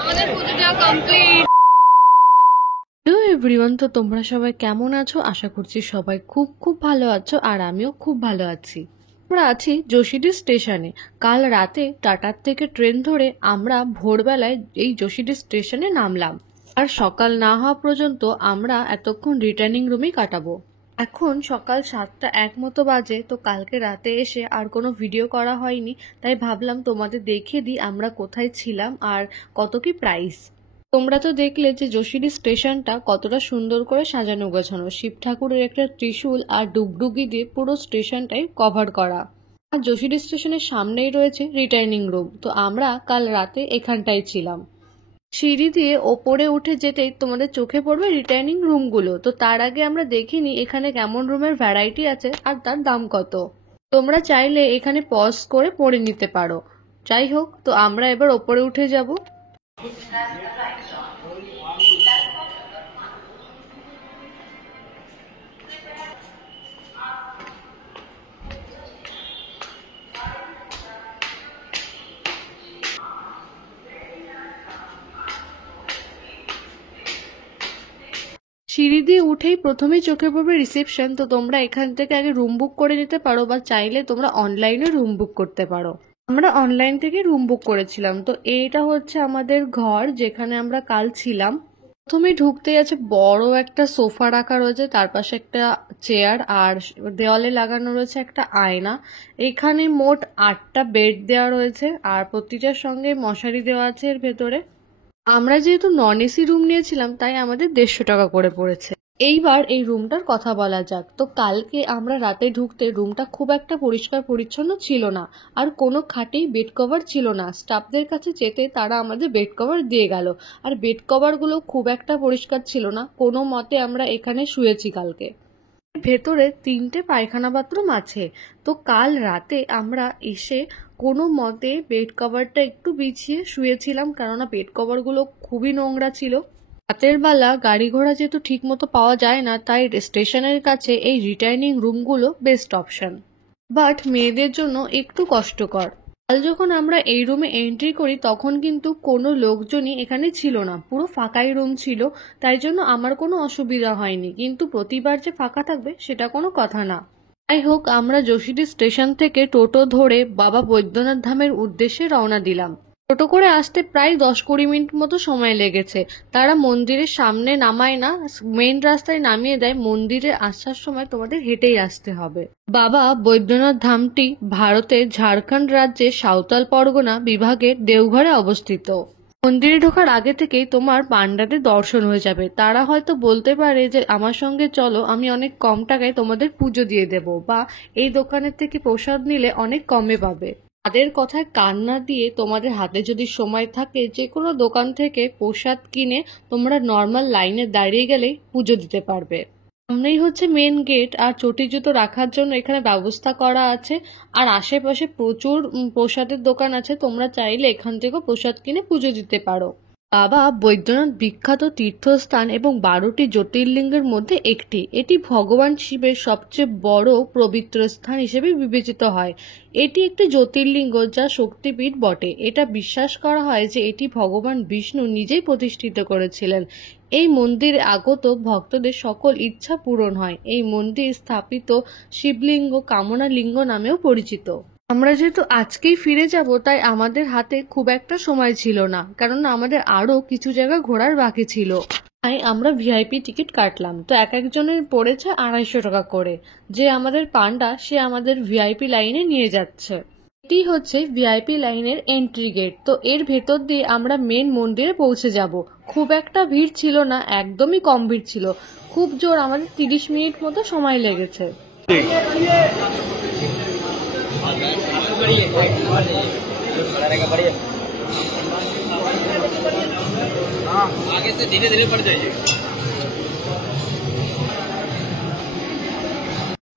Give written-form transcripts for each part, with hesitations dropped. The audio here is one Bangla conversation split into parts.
আমাদের পুজোটা কমপ্লিট। হ্যালো এভরিওয়ান, তো তোমরা সবাই কেমন আছো? আশা করছি সবাই খুব খুব ভালো আছো, আর আমিও খুব ভালো আছি। আমরা আছি যোশীডি স্টেশনে। কাল রাতে টাটার থেকে ট্রেন ধরে আমরা ভোরবেলায় এই যোশীডি স্টেশনে নামলাম, আর সকাল না হওয়া পর্যন্ত আমরা এতক্ষণ রিটার্নিং রুমেই কাটাবো। এখন সকাল 7টা 1 মতো বাজে। তো কালকে রাতে এসে আর কোনো ভিডিও করা হয়নি, তাই ভাবলাম তোমাদের দেখিয়ে দিই আমরা কোথায় ছিলাম আর কত কি প্রাইস। তোমরা তো দেখলে যে যোশীডি স্টেশনটা কতটা সুন্দর করে সাজানো গোছানো, শিব ঠাকুরের একটা ত্রিশূল আর ডুগডুগি দিয়ে পুরো স্টেশনটাই কভার করা। আর যোশীডি স্টেশনের সামনেই রয়েছে রিটার্নিং রুম, তো আমরা কাল রাতে এখানটাই ছিলাম। সিঁড়ি দিয়ে ওপরে উঠে যেতেই তোমাদের চোখে পড়বে রিটার্নিং রুমগুলো। তো তার আগে আমরা দেখিনি এখানে কেমন রুমের ভ্যারাইটি আছে আর তার দাম কত। তোমরা চাইলে এখানে পজ করে পড়ে নিতে পারো। যাই হোক, তো আমরা এবার ওপরে উঠে যাব। সিঁড়ি দিয়ে উঠেই প্রথমেই চোখে পড়বে রিসেপশন। তো তোমরা এখান থেকে আগে রুম বুক করে নিতে পারো, বা চাইলে তোমরা অনলাইনে রুম বুক করতে পারো। আমরা অনলাইন থেকে রুম বুক করেছিলাম। তো এইটা হচ্ছে আমাদের ঘর যেখানে আমরা কাল ছিলাম। প্রথমে ঢুকতেই আছে বড় একটা সোফা রাখা রয়েছে, তার পাশে একটা চেয়ার, আর দেওয়ালে লাগানো রয়েছে একটা আয়না। এখানে মোট 8টা বেড দেওয়া রয়েছে, আর প্রতিটার সঙ্গে মশারি দেওয়া আছে এর ভেতরে। আমরা যেহেতু নন এসি রুম নিয়েছিলাম, তাই আমাদের 150 টাকা করে পড়েছে। এইবার এই রুমটার কথা বলা যাক। তো কালকে আমরা রাতে ঢুকতে রুমটা খুব একটা পরিষ্কার পরিচ্ছন্ন ছিল না, আর কোনো খাটেই বেড কভার ছিল না। স্টাফদের কাছে যেতে তারা আমাদের বেড কভার দিয়ে গেল, আর বেড কভারগুলো খুব একটা পরিষ্কার ছিল না। কোনো মতে আমরা এখানে শুয়েছি কালকে। ভেতরে 3টে পায়খানা বাথরুম আছে। তো কাল রাতে আমরা এসে কোনো মতে বেড কভারটা একটু বিছিয়ে শুয়েছিলাম, কেননা বেড কভারগুলো খুবই নোংরা ছিল। রাতের বেলা গাড়ি ঘোড়া যেহেতু ঠিক মতো পাওয়া যায় না, তাই স্টেশনের কাছে এই রিটার্নিং রুমগুলো বেস্ট অপশন, বাট মেয়েদের জন্য একটু কষ্টকর। কাল যখন আমরা এই রুমে এন্ট্রি করি তখন কিন্তু কোনো লোকজনই এখানে ছিল না, পুরো ফাঁকাই রুম ছিল। তাই জন্য আমার কোনো অসুবিধা হয়নি, কিন্তু প্রতিবার যে ফাঁকা থাকবে সেটা কোনো কথা না। যাই হোক, আমরা যোশীডি স্টেশন থেকে টোটো ধরে বাবা বৈদ্যনাথ ধামের উদ্দেশ্যে রওনা দিলাম। টোটো করে আসতে প্রায় 10-20 মিনিট মতো সময় লেগেছে। তারা মন্দিরের সামনে নামায় না, মেইন রাস্তায় নামিয়ে দেয়। মন্দিরে আসার সময় তোমাদের হেঁটেই আসতে হবে। বাবা বৈদ্যনাথ ধামটি ভারতের ঝাড়খণ্ড রাজ্যের সাঁওতাল পরগনা বিভাগের দেওঘরে অবস্থিত। মন্দিরে ঢোকার আগে থেকেই তোমার পান্ডাদের দর্শন হয়ে যাবে। তারা হয়তো বলতে পারে যে আমার সঙ্গে চলো, আমি অনেক কম টাকায় তোমাদের পুজো দিয়ে দেব, বা এই দোকানের থেকে প্রসাদ নিলে অনেক কমে পাবে। তাদের কথায় কান না দিয়ে তোমাদের হাতে যদি সময় থাকে, যে কোনো দোকান থেকে প্রসাদ কিনে তোমরা নর্মাল লাইনে দাঁড়িয়ে গেলেই পুজো দিতে পারবে। সামনেই হচ্ছে মেন গেট, আর চটি জুতো রাখার জন্য এখানে ব্যবস্থা করা আছে। আর আশেপাশে প্রচুর প্রসাদের দোকান আছে, তোমরা চাইলে এখান থেকেও প্রসাদ কিনে পুজো দিতে পারো। বাবা বৈদ্যনাথ বিখ্যাত তীর্থস্থান এবং 12টি জ্যোতির্লিঙ্গের মধ্যে একটি। এটি ভগবান শিবের সবচেয়ে বড় পবিত্র স্থান হিসেবে বিবেচিত হয়। এটি একটি জ্যোতির্লিঙ্গ যা শক্তিপীঠ বটে। এটা বিশ্বাস করা হয় যে এটি ভগবান বিষ্ণু নিজেই প্রতিষ্ঠিত করেছিলেন। এই মন্দিরে আগত ভক্তদের সকল ইচ্ছা পূরণ হয়। এই মন্দির স্থাপিত শিবলিঙ্গ কামনা লিঙ্গ নামেও পরিচিত। আমরা যেহেতু আজকেই ফিরে যাব, তাই আমাদের হাতে খুব একটা সময় ছিল না, কারণ আমাদের আরো কিছু জায়গা ঘোরার বাকি ছিল। তাই আমরা ভিআইপি টিকিট কাটলাম। তো এক একজনের পড়েছে 250 টাকা করে। যে আমাদের পান্ডা, সে আমাদের ভিআইপি লাইনে নিয়ে যাচ্ছে। এটি হচ্ছে ভিআইপি লাইনের এন্ট্রি গেট। তো এর ভেতর দিয়ে আমরা মেন মন্দিরে পৌঁছে যাব। খুব একটা ভিড় ছিল না, একদমই কম ভিড় ছিল। খুব জোর আমাদের 30 মিনিট মতো সময় লেগেছে। आगे से धीरे धीरे बढ़ जाइए।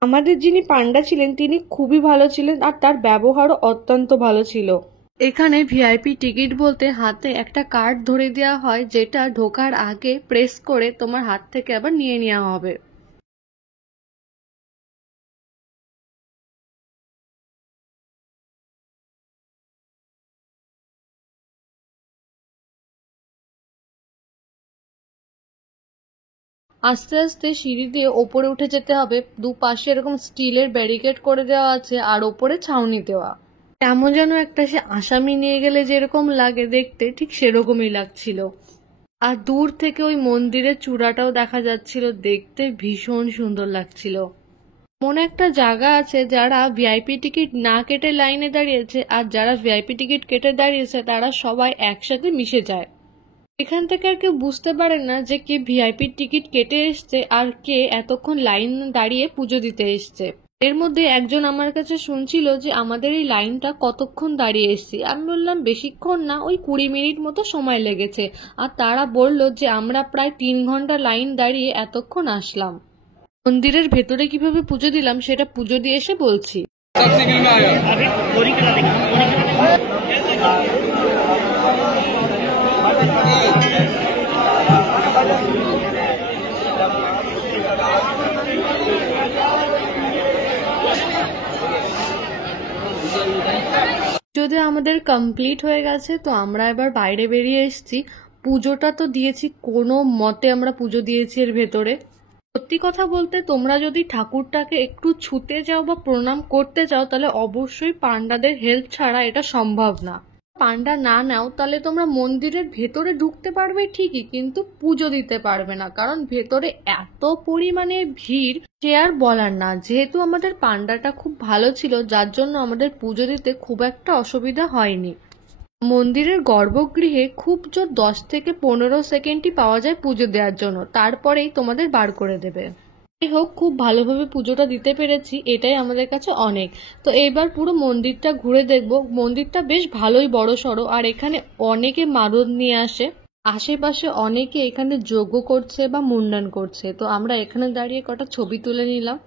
আমাদের যিনি পান্ডা ছিলেন তিনি খুবই ভালো ছিলেন, আর তার ব্যবহারও অত্যন্ত ভালো ছিল। এখানে ভিআইপি টিকিট বলতে হাতে একটা কার্ড ধরে দেওয়া হয়, যেটা ঢোকার আগে প্রেস করে তোমার হাত থেকে আবার নিয়ে নেওয়া হবে। আস্তে আস্তে সিঁড়ি দিয়ে ওপরে উঠে যেতে হবে। দুপাশে এরকম স্টিলের ব্যারিকেড করে দেওয়া আছে আর ওপরে ছাউনি দেওয়া। কেমন যেন একটা সে আসামি নিয়ে গেলে যেরকম লাগে দেখতে, ঠিক সেরকমই লাগছিল। আর দূর থেকে ওই মন্দিরের চূড়াটাও দেখা যাচ্ছিল, দেখতে ভীষণ সুন্দর লাগছিল। মনে একটা জায়গা আছে যারা ভিআইপি টিকিট না কেটে লাইনে দাঁড়িয়েছে আর যারা ভিআইপি টিকিট কেটে দাঁড়িয়েছে তারা সবাই একসাথে মিশে যায়। এখান থেকে আর কেউ বুঝতে পারে না যে কে ভিআইপি টিকিট কেটে এসছে আর কে এতক্ষণ লাইন দাঁড়িয়ে পুজো দিতে এসছে। এর মধ্যে একজন আমার কাছে শুনছিল যে আমাদের এই লাইনটা কতক্ষণ দাঁড়িয়ে এসছি। আমি বললাম বেশিক্ষণ না, ওই 20 মিনিট মতো সময় লেগেছে। আর তারা বলল যে আমরা প্রায় 3 ঘন্টা লাইন দাঁড়িয়ে এতক্ষণ আসলাম। মন্দিরের ভেতরে কিভাবে পুজো দিলাম সেটা পুজো দিয়ে এসে বলছি। যদি আমাদের কমপ্লিট হয়ে গেছে তো আমরা এবার বাইরে বেরিয়ে এসেছি। পুজোটা তো দিয়েছি, কোনো মতে আমরা পুজো দিয়েছি এর ভেতরে। সত্যি কথা বলতে তোমরা যদি ঠাকুরটাকে একটু ছুতে যাও বা প্রণাম করতে চাও তাহলে অবশ্যই পান্ডাদের হেল্প ছাড়া এটা সম্ভব না। পান্ডা না নাও তাহলে তোমরা মন্দিরের ভেতরে ঢুকতে পারবে ঠিকই, কিন্তু পুজো দিতে পারবে না, কারণ ভেতরে এত পরিমাণে ভিড় সে আর বলার না। যেহেতু আমাদের পান্ডাটা খুব ভালো ছিল যার জন্য আমাদের পুজো দিতে খুব একটা অসুবিধা হয়নি। মন্দিরের গর্ভগৃহে খুব জোর 10 থেকে 15 সেকেন্ডই পাওয়া যায় পুজো দেওয়ার জন্য, তারপরেই তোমাদের বার করে দেবে। যাই হোক, খুব ভালোভাবে পুজোটা দিতে পেরেছি, এটাই আমাদের কাছে অনেক। তো এবার পুরো মন্দিরটা ঘুরে দেখব। মন্দিরটা বেশ ভালোই বড় সড়ো, আর এখানে অনেকে মানত নিয়ে আসে। আশেপাশে অনেকে এখানে যজ্ঞ করছে বা মুন্ডন করছে। তো আমরা এখানে দাঁড়িয়ে কটা ছবি তুলে নিলাম।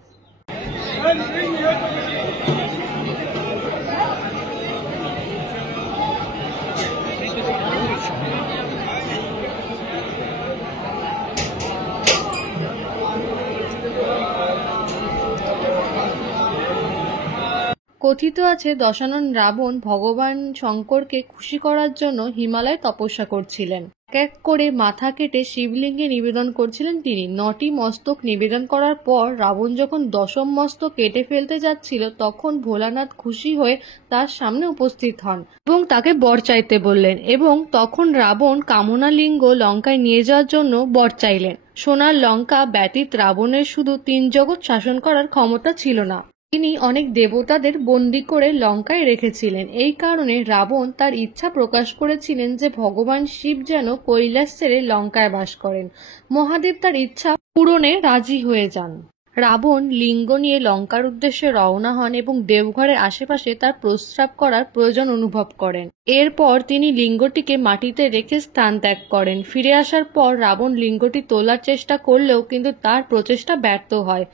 কথিত আছে দশানন রাবণ ভগবান শঙ্করকে খুশি করার জন্য হিমালয়ে তপস্যা করছিলেন। এক এক করে মাথা কেটে শিবলিঙ্গে নিবেদন করছিলেন তিনি। 9টি মস্তক নিবেদন করার পর রাবণ যখন 10ম মস্তক কেটে ফেলতে যাচ্ছিল তখন ভোলানাথ খুশি হয়ে তার সামনে উপস্থিত হন এবং তাকে বর চাইতে বললেন, এবং তখন রাবণ কামনা লিঙ্গ লঙ্কায় নিয়ে যাওয়ার জন্য বর চাইলেন। সোনার লঙ্কা ব্যতীত রাবণের শুধু 3 জগৎ শাসন করার ক্ষমতা ছিল না। তিনি অনেক দেবতাদের বন্দী করে লঙ্কায় রেখেছিলেন। এই কারণে রাবণ তার ইচ্ছা প্রকাশ করেছিলেন যে ভগবান শিব যেন কৈলাস ছেড়ে লঙ্কায় বাস করেন। মহাদেব তার ইচ্ছা পূরণে রাজি হয়ে যান। রাবণ লিঙ্গ নিয়ে লঙ্কার উদ্দেশ্যে রওনা হন এবং দেবঘরের আশেপাশে তার প্রস্রাব করার প্রয়োজন অনুভব করেন। এরপর তিনি লিঙ্গটিকে মাটিতে রেখে স্থান ত্যাগ করেন। ফিরে আসার পর রাবণ লিঙ্গটি তোলার চেষ্টা করলেও কিন্তু তার প্রচেষ্টা ব্যর্থ হয়।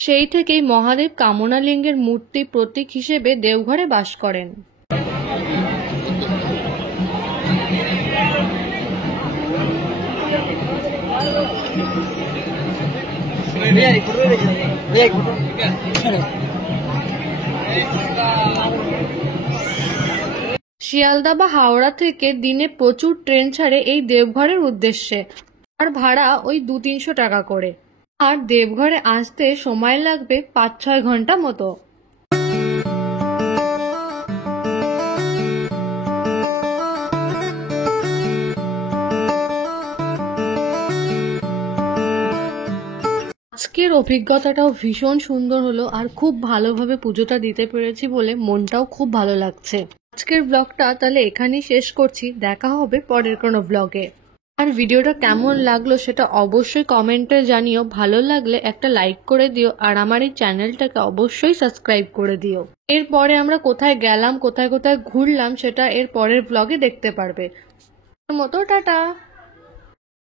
সেই থেকেই মহাদেব কামনা লিঙ্গের মূর্তি প্রতীক হিসেবে দেওঘরে বাস করেন। শিয়ালদা বা হাওড়া থেকে দিনে প্রচুর ট্রেন ছাড়ে এই দেওঘরের উদ্দেশ্যে। আর ভাড়া ওই 200-300 টাকা করে। আর দেবঘরে আসতে সময় লাগবে 5-6 ঘন্টা মতো। আজকের অভিজ্ঞতাটাও ভীষণ সুন্দর হলো, আর খুব ভালোভাবে পুজোটা দিতে পেরেছি বলে মনটাও খুব ভালো লাগছে। আজকের ব্লগটা তাহলে এখানেই শেষ করছি। দেখা হবে পরের কোনো ব্লগে। আর ভিডিওটা কেমন লাগলো সেটা অবশ্যই কমেন্টে জানিও। ভালো লাগলে একটা লাইক করে দিও, আর আমার এই চ্যানেলটাকে অবশ্যই সাবস্ক্রাইব করে দিও। এরপরে আমরা কোথায় গেলাম, কোথায় কোথায় ঘুরলাম সেটা এর পরের ব্লগে দেখতে পারবে। মতো টাটা।